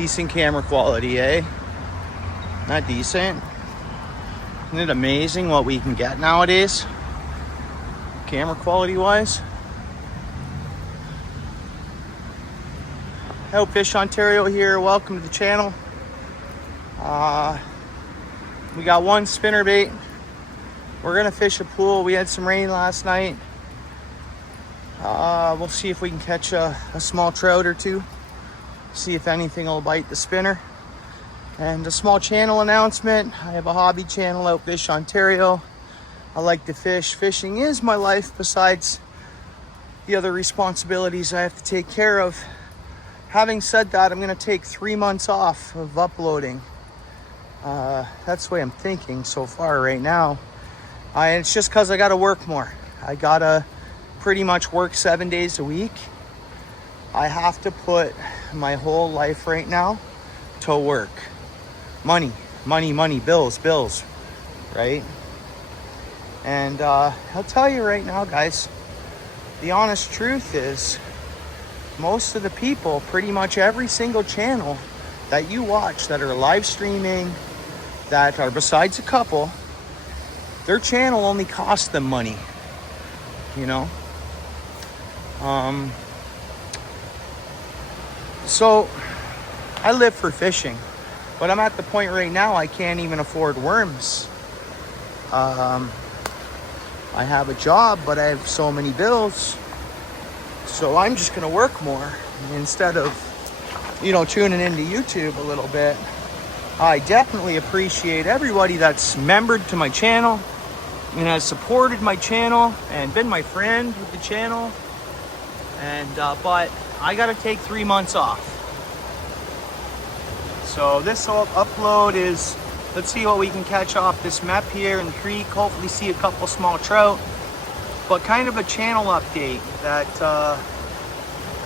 Decent camera quality, eh? Not decent. Isn't it amazing what we can get nowadays? Camera quality wise. Hello, Fish Ontario here. Welcome to the channel. We got one spinnerbait. We're gonna fish a pool. We had some rain last night. We'll see if we can catch a small trout or two. See if anything will bite the spinner. And a small channel announcement. I have a hobby channel out Fish Ontario. I like to fish. Fishing is my life besides the other responsibilities I have to take care of. Having said that, I'm going to take 3 months off of uploading. That's the way I'm thinking so far right now. It's just because I got to work more. I got to pretty much work 7 days a week. I have to put my whole life right now to work. Money, bills, right? And I'll tell you right now, guys, the honest truth is most of the people, pretty much every single channel that you watch that are live streaming, that are besides a couple, their channel only costs them money, you know? So I live for fishing, but I'm at the point right now I can't even afford worms. I have a job, but I have so many bills. So I'm just gonna work more instead of, tuning into YouTube a little bit. I definitely appreciate everybody that's membered to my channel and has supported my channel and been my friend with the channel. And but I gotta take 3 months off. So this upload is, let's see what we can catch off this map here in the creek. Hopefully see a couple small trout. But kind of a channel update that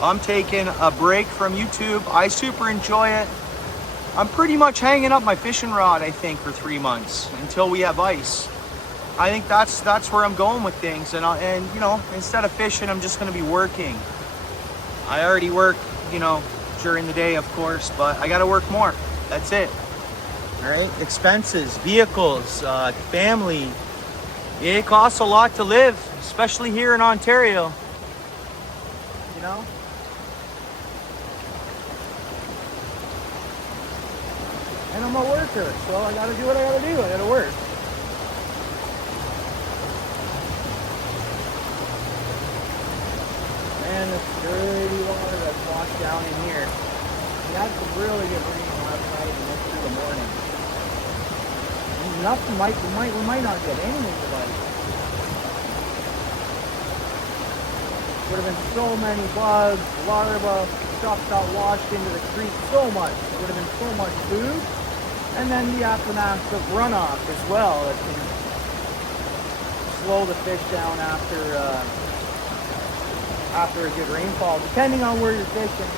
I'm taking a break from YouTube. I super enjoy it. I'm pretty much hanging up my fishing rod, I think, for 3 months until we have ice. I think that's where I'm going with things. And instead of fishing, I'm just going to be working. I already work, during the day, of course, but I got to work more. That's it. All right, expenses, vehicles, family. It costs a lot to live, especially here in Ontario. And I'm a worker, so I gotta do what I gotta do. I gotta work. Man, this dirty water that's washed down in here. We had some really good rain last night and through the morning. Nothing we might not get anything tonight. Would have been so many bugs, larvae, stuff got washed into the creek, so much. It would have been so much food. And then the aftermath of runoff as well. It can slow the fish down after a good rainfall, depending on where you're fishing.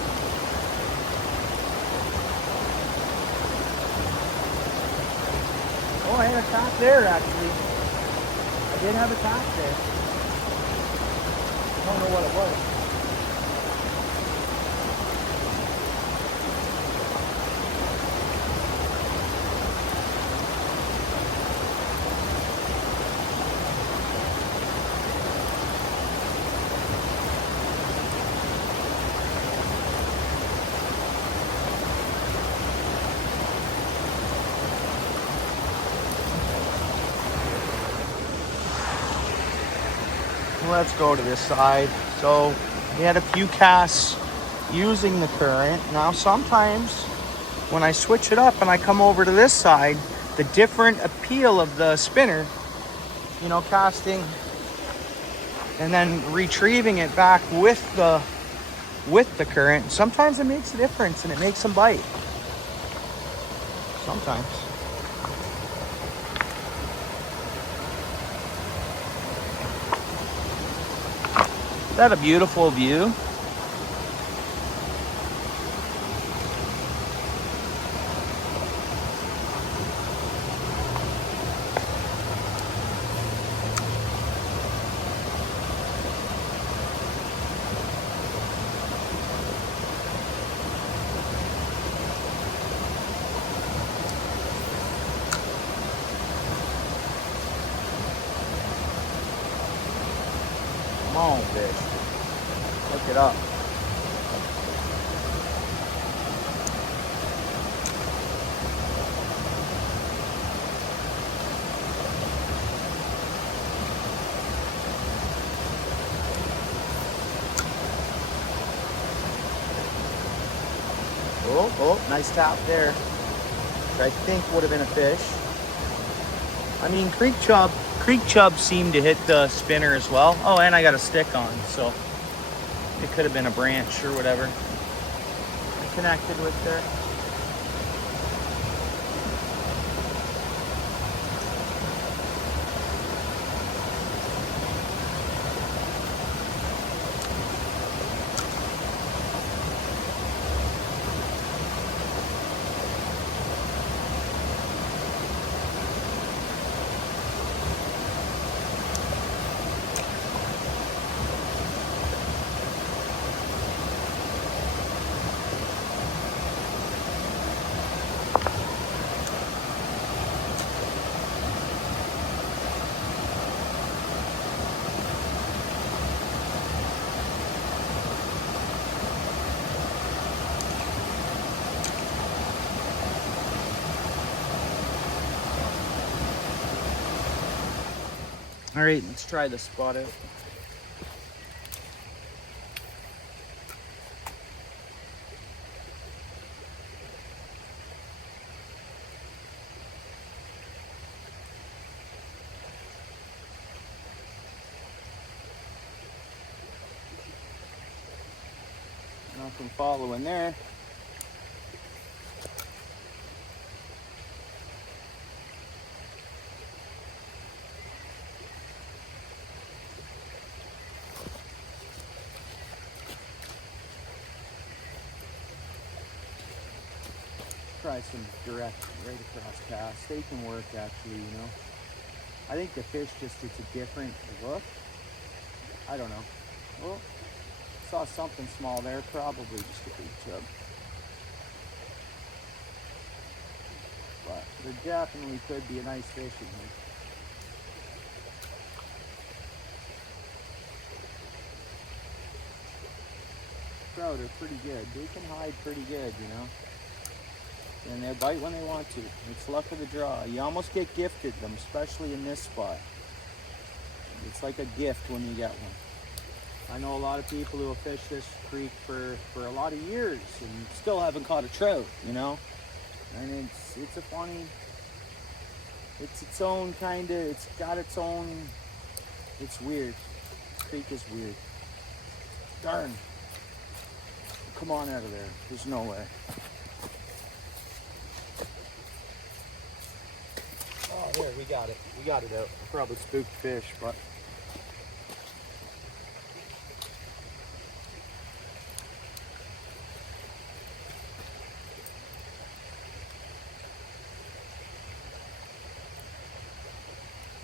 Oh, I had a tack there actually. I did have a tack there. I don't know what it was. Let's go to this side. So we had a few casts using the current. Now sometimes when I switch it up and I come over to this side, the different appeal of the spinner, casting and then retrieving it back with the current, sometimes it makes a difference and it makes them bite. Sometimes. Is that a beautiful view? Small fish. Look it up. Oh, nice tap there. Which I think would have been a fish. I mean, creek chub seemed to hit the spinner as well. Oh, and I got a stick on, so it could have been a branch or whatever I connected with there. All right, let's try this spot out. Nothing following there. Try some direct right across cast. They can work actually, you know. I think the fish just, it's a different look. I don't know. Well, saw something small there, probably just a big chub. But there definitely could be a nice fish in here. Trout are pretty good. They can hide pretty good, you know. And they bite when they want to. It's luck of the draw. You almost get gifted them, especially in this spot. It's like a gift when you get one. I know a lot of people who have fished this creek for a lot of years and still haven't caught a trout, you know. And it's a funny, it's its own kind of, it's got its own, it's weird. This creek is weird. Darn. Come on out of there. There's no way. Oh, there, we got it. We got it out. Probably spooked fish, but.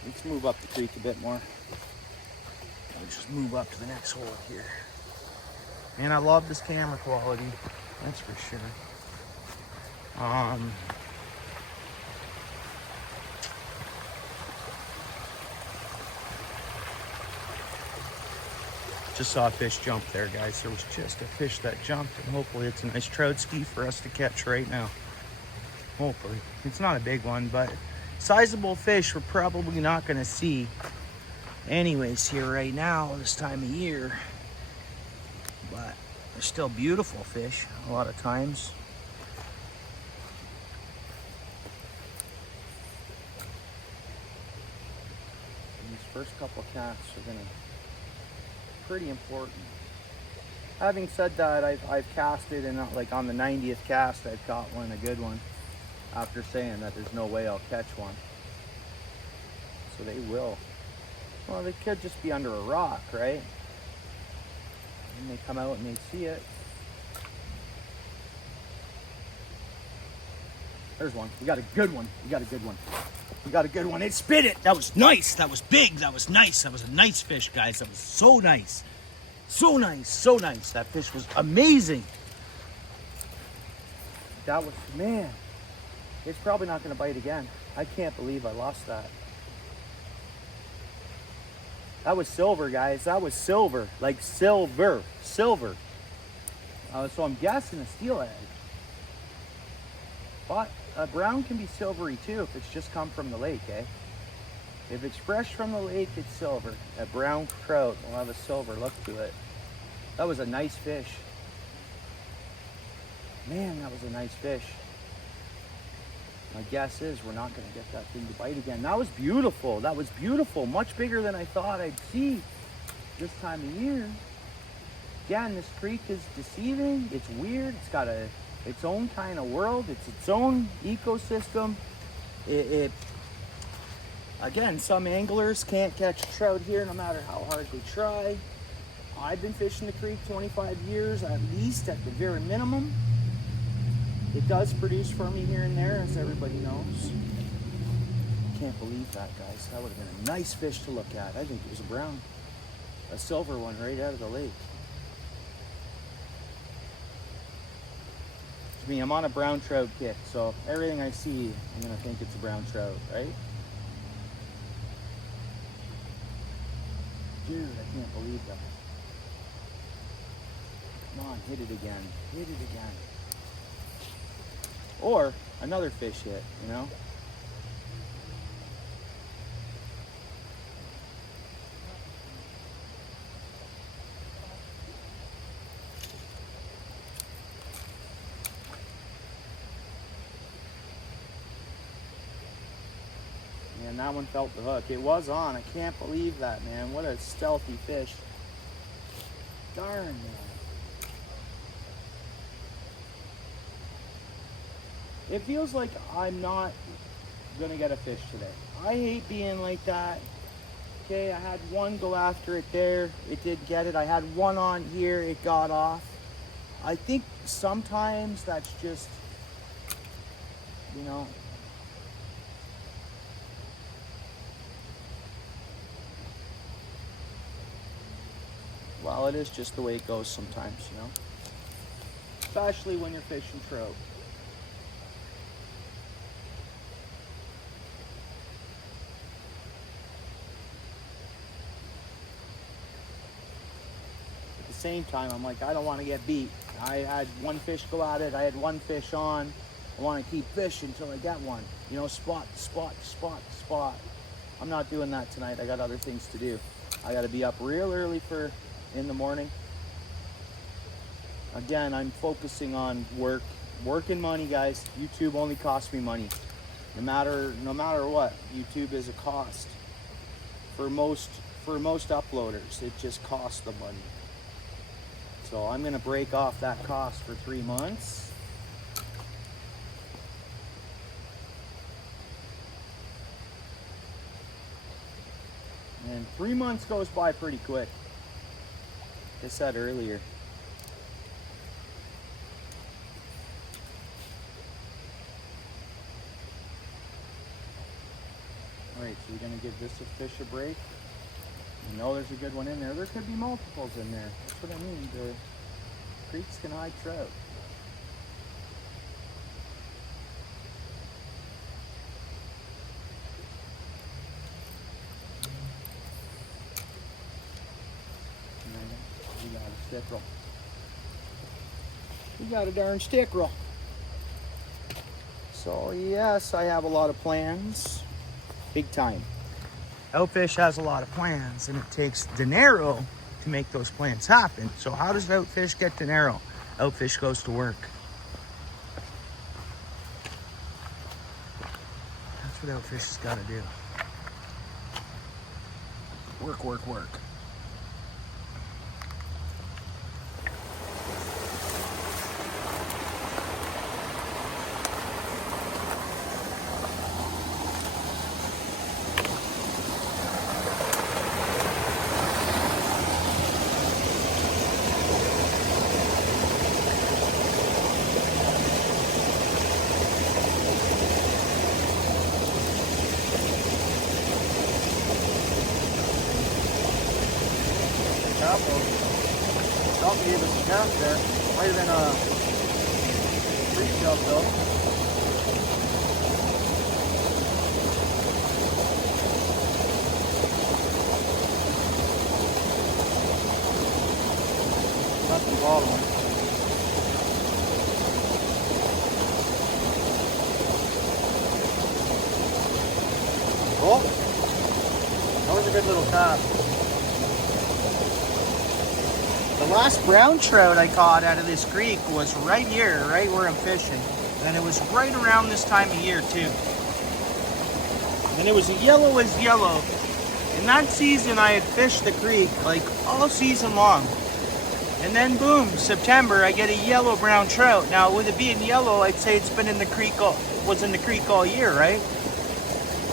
Let's move up the creek a bit more. Let's just move up to the next hole here. Man, I love this camera quality. That's for sure. Just saw a fish jump there, guys. There was just a fish that jumped, and hopefully it's a nice trout ski for us to catch right now. Hopefully. It's not a big one, but sizable fish we're probably not going to see anyways here right now this time of year. But they're still beautiful fish a lot of times. And these first couple casts are going to pretty important. Having said that, I've casted, and like on the 90th cast I've caught one, a good one, after saying that there's no way I'll catch one. So they will. Well, they could just be under a rock, right? And they come out and they see it. There's one. We got a good one. We got a good one. We got a good one. It spit it. That was nice. That was big. That was nice. That was a nice fish, guys. That was so nice. So nice. So nice. That fish was amazing. That was, man. It's probably not going to bite again. I can't believe I lost that. That was silver, guys. That was silver. Like silver. Silver. So I'm guessing a steelhead. But a brown can be silvery too if it's just come from the lake, eh? If it's fresh from the lake, it's silver. A brown trout will have a silver look to it. That was a nice fish. Man, that was a nice fish. My guess is we're not going to get that thing to bite again. That was beautiful. That was beautiful. Much bigger than I thought I'd see this time of year. Again, this creek is deceiving. It's weird. It's got its own kind of world. It's its own ecosystem. Again, some anglers can't catch trout here no matter how hard they try. I've been fishing the creek 25 years at least, at the very minimum. It does produce for me here and there, as everybody knows. Can't believe that, guys. That would have been a nice fish to look at. I think it was a brown, a silver one right out of the lake. To me, I'm on a brown trout kick, so everything I see, I'm gonna think it's a brown trout, right? Dude, I can't believe that. Come on, hit it again. Hit it again. Or another fish hit, you know? And that one felt the hook. It was on. I can't believe that, man. What a stealthy fish. Darn, man. It feels like I'm not gonna get a fish today. I hate being like that. Okay, I had one go after it there. It did get it. I had one on here. It got off. I think sometimes that's just, you know, well, it is just the way it goes sometimes, you know, especially when you're fishing trout. Same time, I'm like, I don't want to get beat. I had one fish go at it. I had one fish on. I want to keep fishing until I get one. You know, spot, spot, spot, spot. I'm not doing that tonight. I got other things to do. I got to be up real early in the morning. Again, I'm focusing on work and money, guys. YouTube only costs me money. No matter what, YouTube is a cost. For most uploaders, it just costs the money. So I'm gonna break off that cost for 3 months. And 3 months goes by pretty quick. Like I said earlier. All right, so we're gonna give this a fish a break. You know there's a good one in there. There could be multiples in there. That's what I mean. The creeks can hide trout. We got a stickerel. We got a darn stickerel. So yes, I have a lot of plans. Big time. Outfish has a lot of plans, and it takes dinero to make those plans happen. So how does Outfish get dinero? Outfish goes to work. That's what Outfish has got to do. Work, work, work. Something gave us a cast there. Might have been a free shell though. a good little carp. The last brown trout I caught out of this creek was right here, right where I'm fishing. And it was right around this time of year too. And it was yellow as yellow. And that season I had fished the creek like all season long. And then boom, September, I get a yellow brown trout. Now with it being yellow, I'd say it's been in the creek, was in the creek all year, right?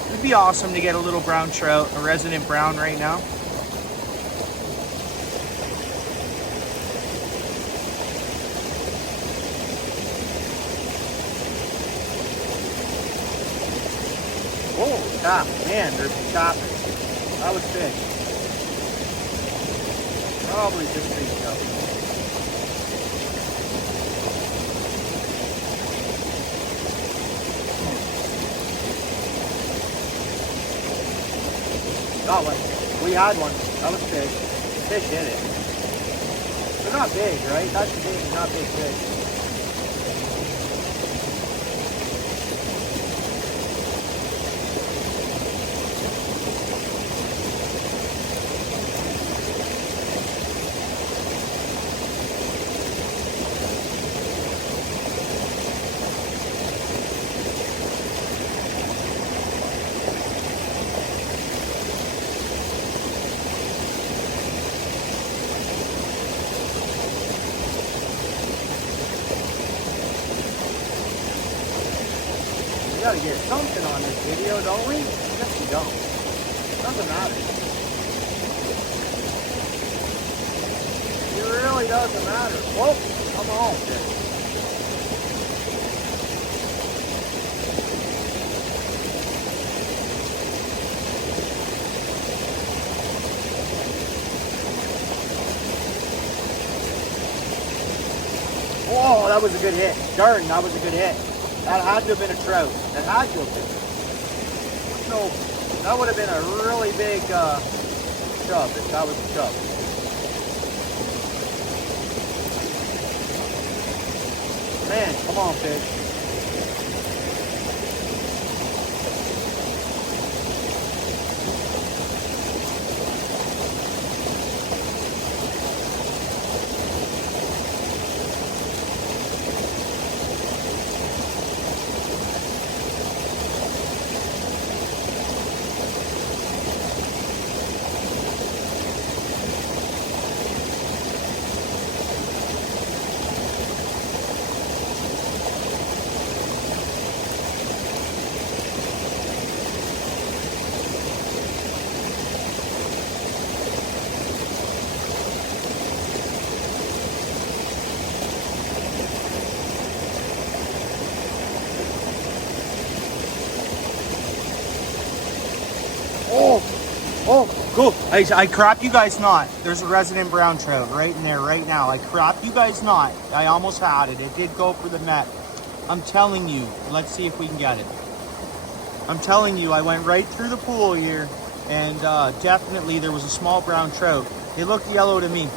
It'd be awesome to get a little brown trout, a resident brown right now. Oh, top, man, there's some choppers. That was fish. Probably just big stuff. Got one. We had one. That was fish. Fish hit it. They're not big, right? That's the thing, not big fish. We gotta get something on this video, don't we? Yes, we don't. Doesn't matter. It really doesn't matter. Whoa, come on, dude. Whoa, that was a good hit. Darn, that was a good hit. That had to have been a trout. That had to have been. No, that would have been a really big chub if that was a chub. Man, come on, fish. Oh, cool. I crop you guys not. There's a resident brown trout right in there right now. I crop you guys not. I almost had it. It did go for the net. I'm telling you. Let's see if we can get it. I'm telling you, I went right through the pool here, and definitely there was a small brown trout. It looked yellow to me.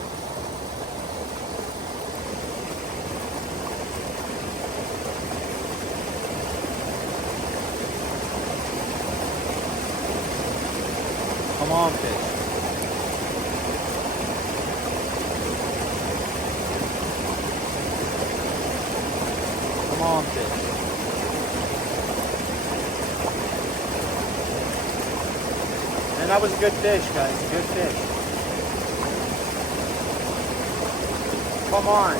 Come on, fish. Come on, fish. And that was a good fish, guys. A good fish. Come on.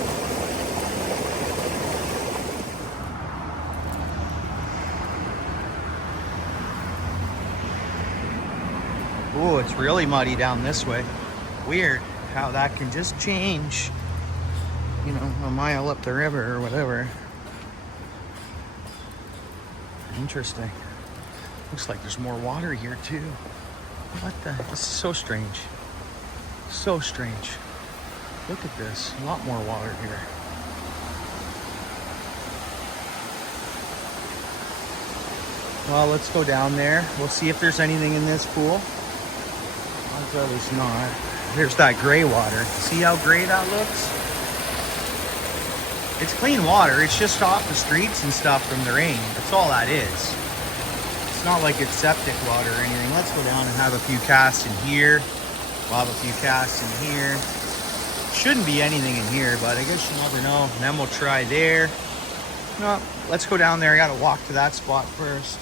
Oh, it's really muddy down this way. Weird how that can just change, you know, a mile up the river or whatever. Interesting. Looks like there's more water here too. What the? This is so strange. So strange. Look at this. A lot more water here. Well, let's go down there. We'll see if there's anything in this pool. There's not. There's that gray water. See how gray that looks? It's clean water. It's just off the streets and stuff from the rain. That's all that is. It's not like it's septic water or anything. Let's go down and have a few casts in here. We'll have a few casts in here. Shouldn't be anything in here, but I guess you never know. And then we'll try there. No, let's go down there. I gotta walk to that spot first.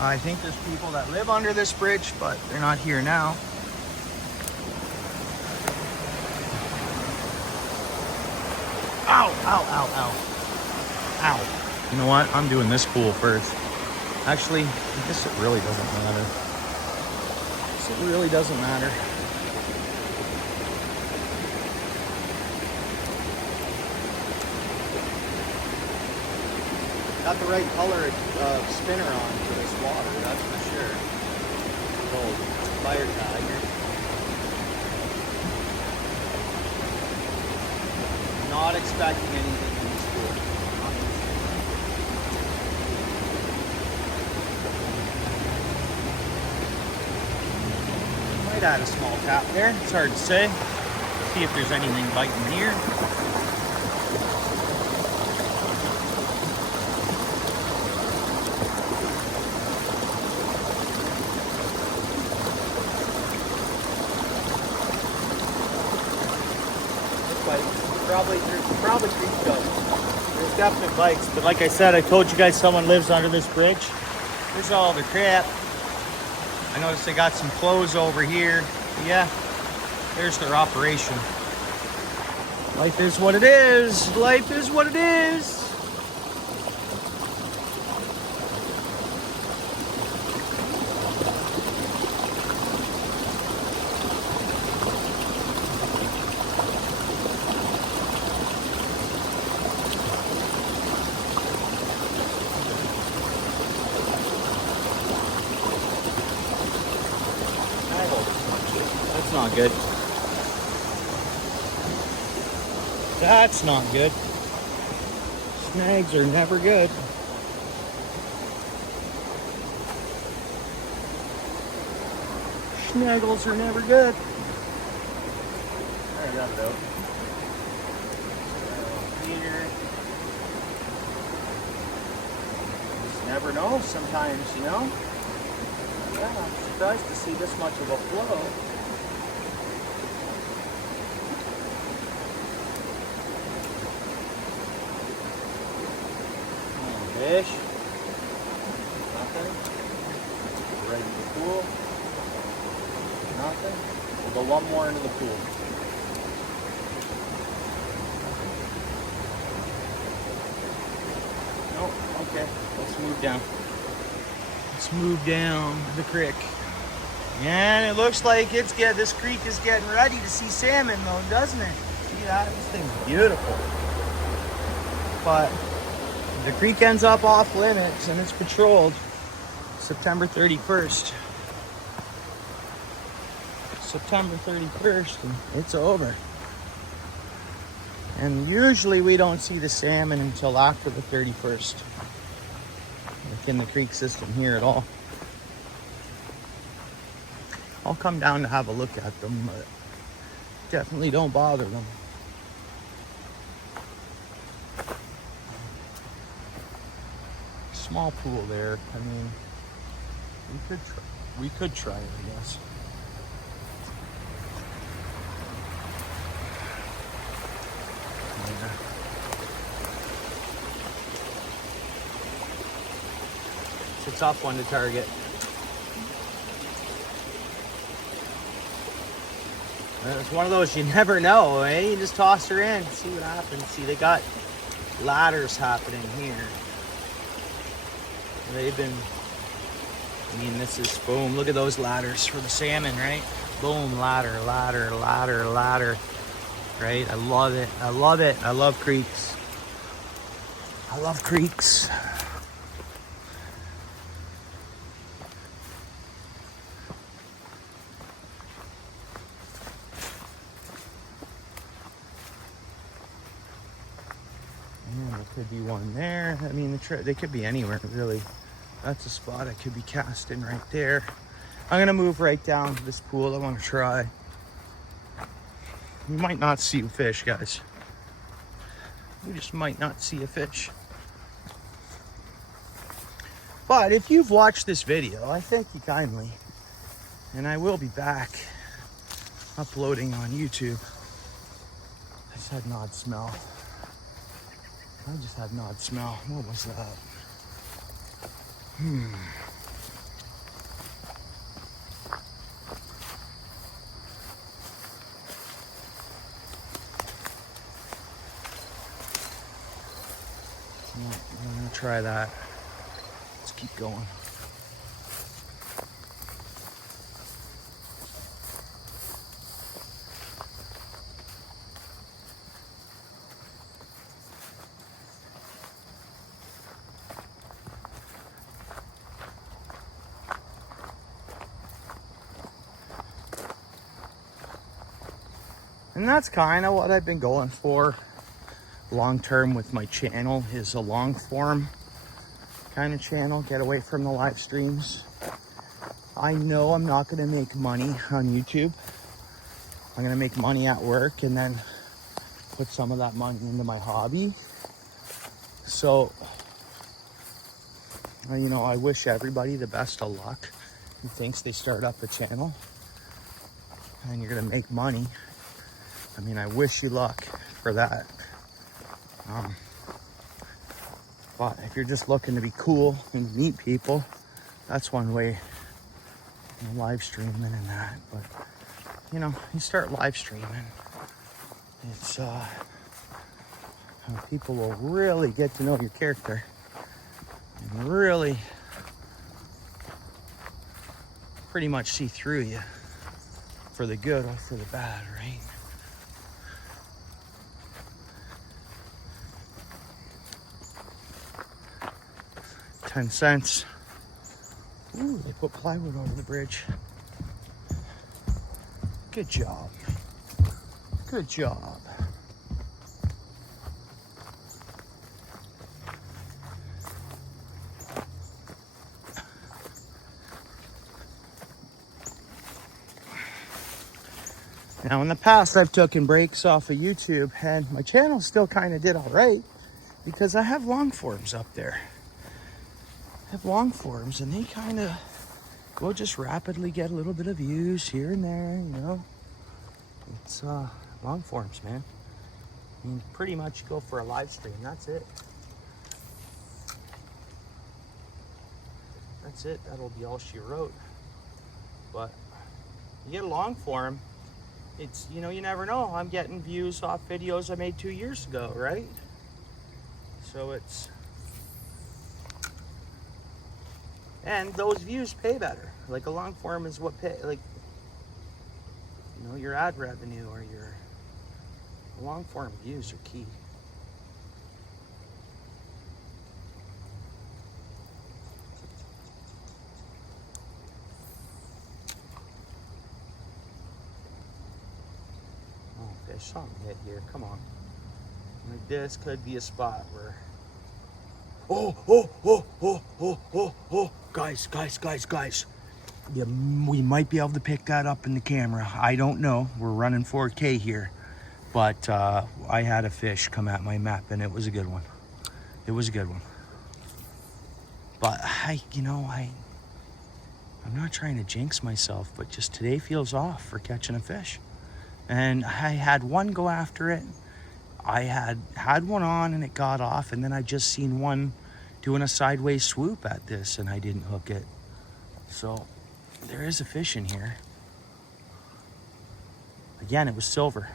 I think there's people that live under this bridge, but they're not here now. Ow, ow, ow, ow. Ow. You know what? I'm doing this pool first. Actually, I guess it really doesn't matter. It really doesn't matter. Got the right color spinner on for this water, that's for sure. Little fire tiger. Not expecting anything in this pool. Might add a small tap there. It's hard to say. See if there's anything biting here. There's probably creek goats. There's definite bites, but like I said, I told you guys someone lives under this bridge. There's all the crap. I noticed they got some clothes over here. But yeah, there's their operation. Life is what it is. Life is what it is. That's not good. That's not good. Snags are never good. Snaggles are never good. There, I got it out. Here. Just never know sometimes, you know? Yeah, I'm surprised to see this much of a flow. Fish. Nothing. Right into the pool. Nothing. We'll go one more into the pool. Nope. Okay. Let's move down. Let's move down the creek. And it looks like this creek is getting ready to see salmon though, doesn't it? See that? This thing's beautiful. But the creek ends up off limits and it's patrolled September 31st. September 31st and it's over. And usually we don't see the salmon until after the 31st. Like in the creek system here at all. I'll come down to have a look at them, but definitely don't bother them. Small pool there. I mean, we could try it, I guess. Yeah. It's a tough one to target. It's one of those you never know, eh? You just toss her in, see what happens. See, they got ladders happening here. They've been, I mean, this is, boom, look at those ladders for the salmon, right? Boom, ladder, ladder, ladder, ladder, right? I love it. I love it. I love creeks. I love creeks. Yeah, there could be one there. I mean, they could be anywhere, really. That's a spot I could be casting right there. I'm gonna move right down to this pool. I want to try. You might not see a fish, guys. You just might not see a fish. But if you've watched this video, I thank you kindly. And I will be back uploading on YouTube. I just had an odd smell. What was that? No, I'm gonna try that. Let's keep going. And that's kind of what I've been going for long term with my channel, is a long form kind of channel. Get away from the live streams. I know I'm not going to make money on YouTube. I'm going to make money at work and then put some of that money into my hobby. So, you know, I wish everybody the best of luck who thinks they start up a channel and you're going to make money. I mean, I wish you luck for that. But if you're just looking to be cool and meet people, that's one way, you know, live streaming and that. But, you know, you start live streaming, it's, people will really get to know your character and really pretty much see through you for the good or for the bad, right? 10 cents. Ooh, they put plywood over the bridge. Good job. Good job. Now, in the past, I've taken breaks off of YouTube, and my channel still kind of did all right because I have long forms up there. I have long forms, and they kind of will just rapidly get a little bit of views here and there, you know. It's long forms, man. I mean, pretty much go for a live stream. That's it. That's it. That'll be all she wrote. But you get a long form, it's, you know, you never know. I'm getting views off videos I made 2 years ago, right? So it's, and those views pay better. Like a long form is what pay, like, you know, your ad revenue or your long form views are key. Oh, there's something hit here. Come on. Like this could be a spot where. Oh. Guys. Yeah, we might be able to pick that up in the camera. I don't know. We're running 4K here. But I had a fish come at my map, and it was a good one. It was a good one. But I'm not trying to jinx myself, but just today feels off for catching a fish. And I had one go after it. I had one on and it got off, and then I just seen one doing a sideways swoop at this, and I didn't hook it. So there is a fish in here. Again, it was silver,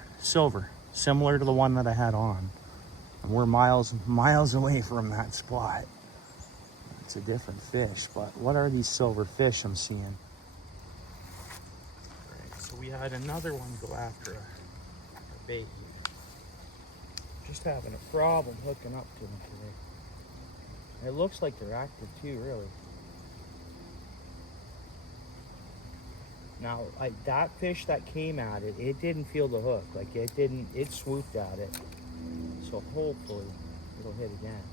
similar to the one that I had on. And we're miles away from that spot. It's a different fish, but what are these silver fish I'm seeing? Right, so we had another one go after a bait. Just having a problem hooking up to them today. It looks like they're active too, really. Now, that fish that came at it, it didn't feel the hook. Like it swooped at it. So hopefully it'll hit again.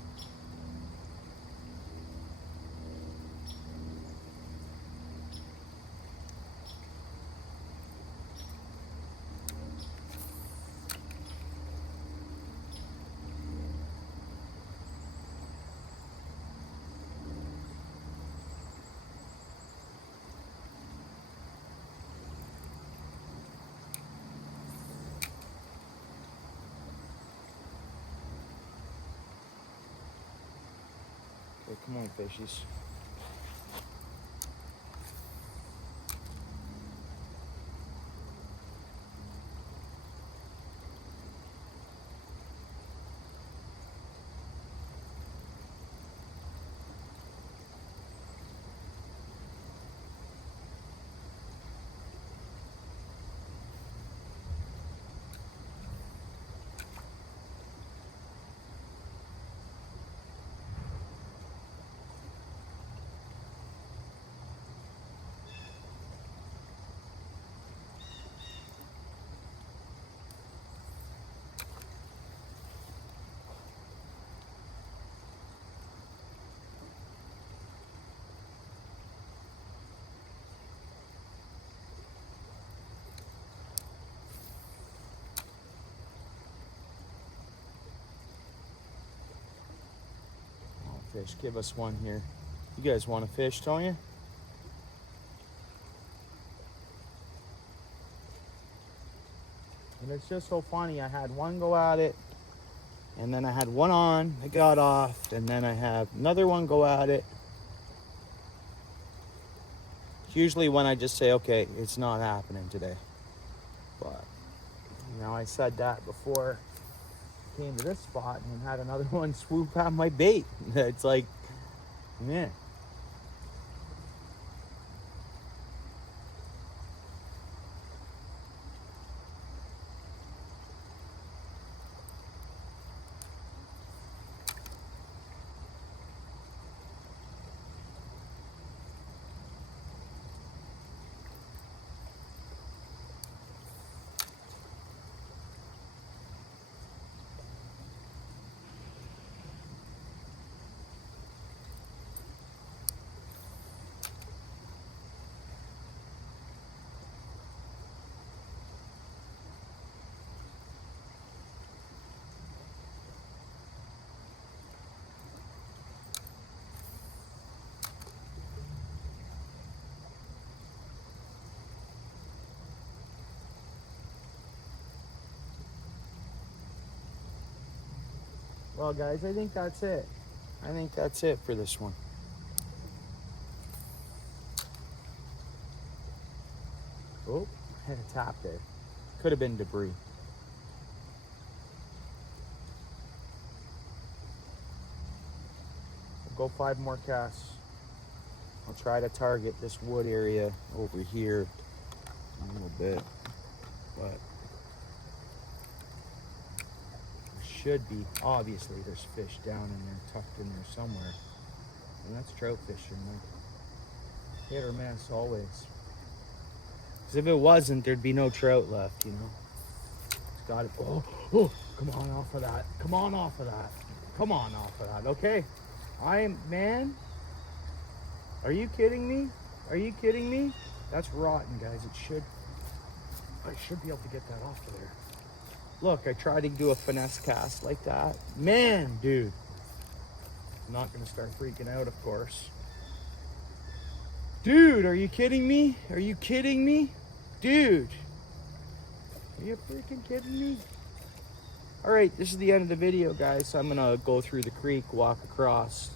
Come on, fishies. Fish, give us one here. You guys want to fish, don't you? And it's just so funny. I had one go at it, and then I had one on. I got off, and then I have another one go at it. It's usually when I just say, okay, it's not happening today. But you know, I said that before I came to this spot and had another one swoop at my bait. It's like, man. Well, guys, I think that's it. I think that's it for this one. Oh, I had a tap there. Could have been debris. I'll go 5 more casts. I'll try to target this wood area over here a little bit, but should be, obviously there's fish down in there, tucked in there somewhere, and that's trout fishing, like hit or miss always, because if it wasn't, there'd be no trout left, you know. It's got it. Oh, come on off of that, come on off of that, come on off of that. Okay, man, are you kidding me? Are you kidding me? That's rotten, guys. I should be able to get that off of there. Look, I tried to do a finesse cast like that. Man, dude. I'm not gonna start freaking out, of course. Dude, are you kidding me? Are you kidding me? Dude. Are you freaking kidding me? All right, this is the end of the video, guys. I'm gonna go through the creek, walk across,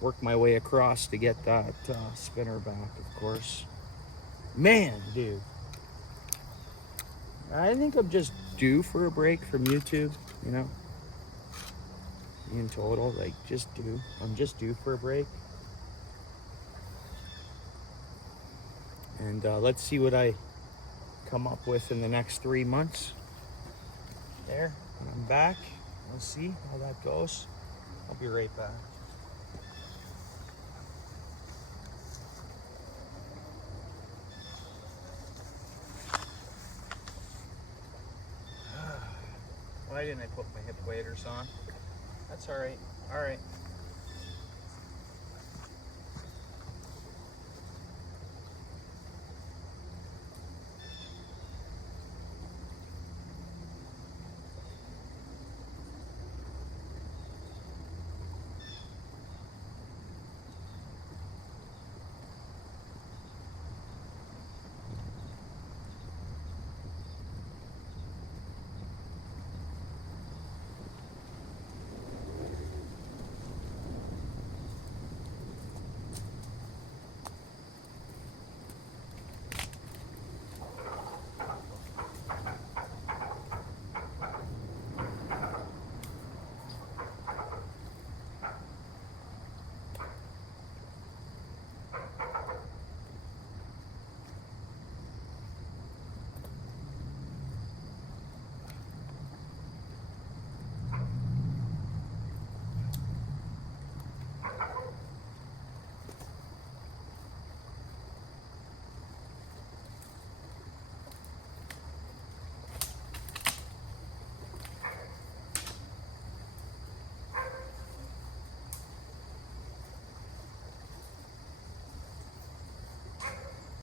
work my way across to get that spinner back, of course. Man, dude. I think I'm just due for a break from YouTube, you know, in total, like just due. I'm just due for a break. And let's see what I come up with in the next 3 months. There, I'm back. We'll see how that goes. I'll be right back. Why didn't I put my hip waders on? That's all right. All right.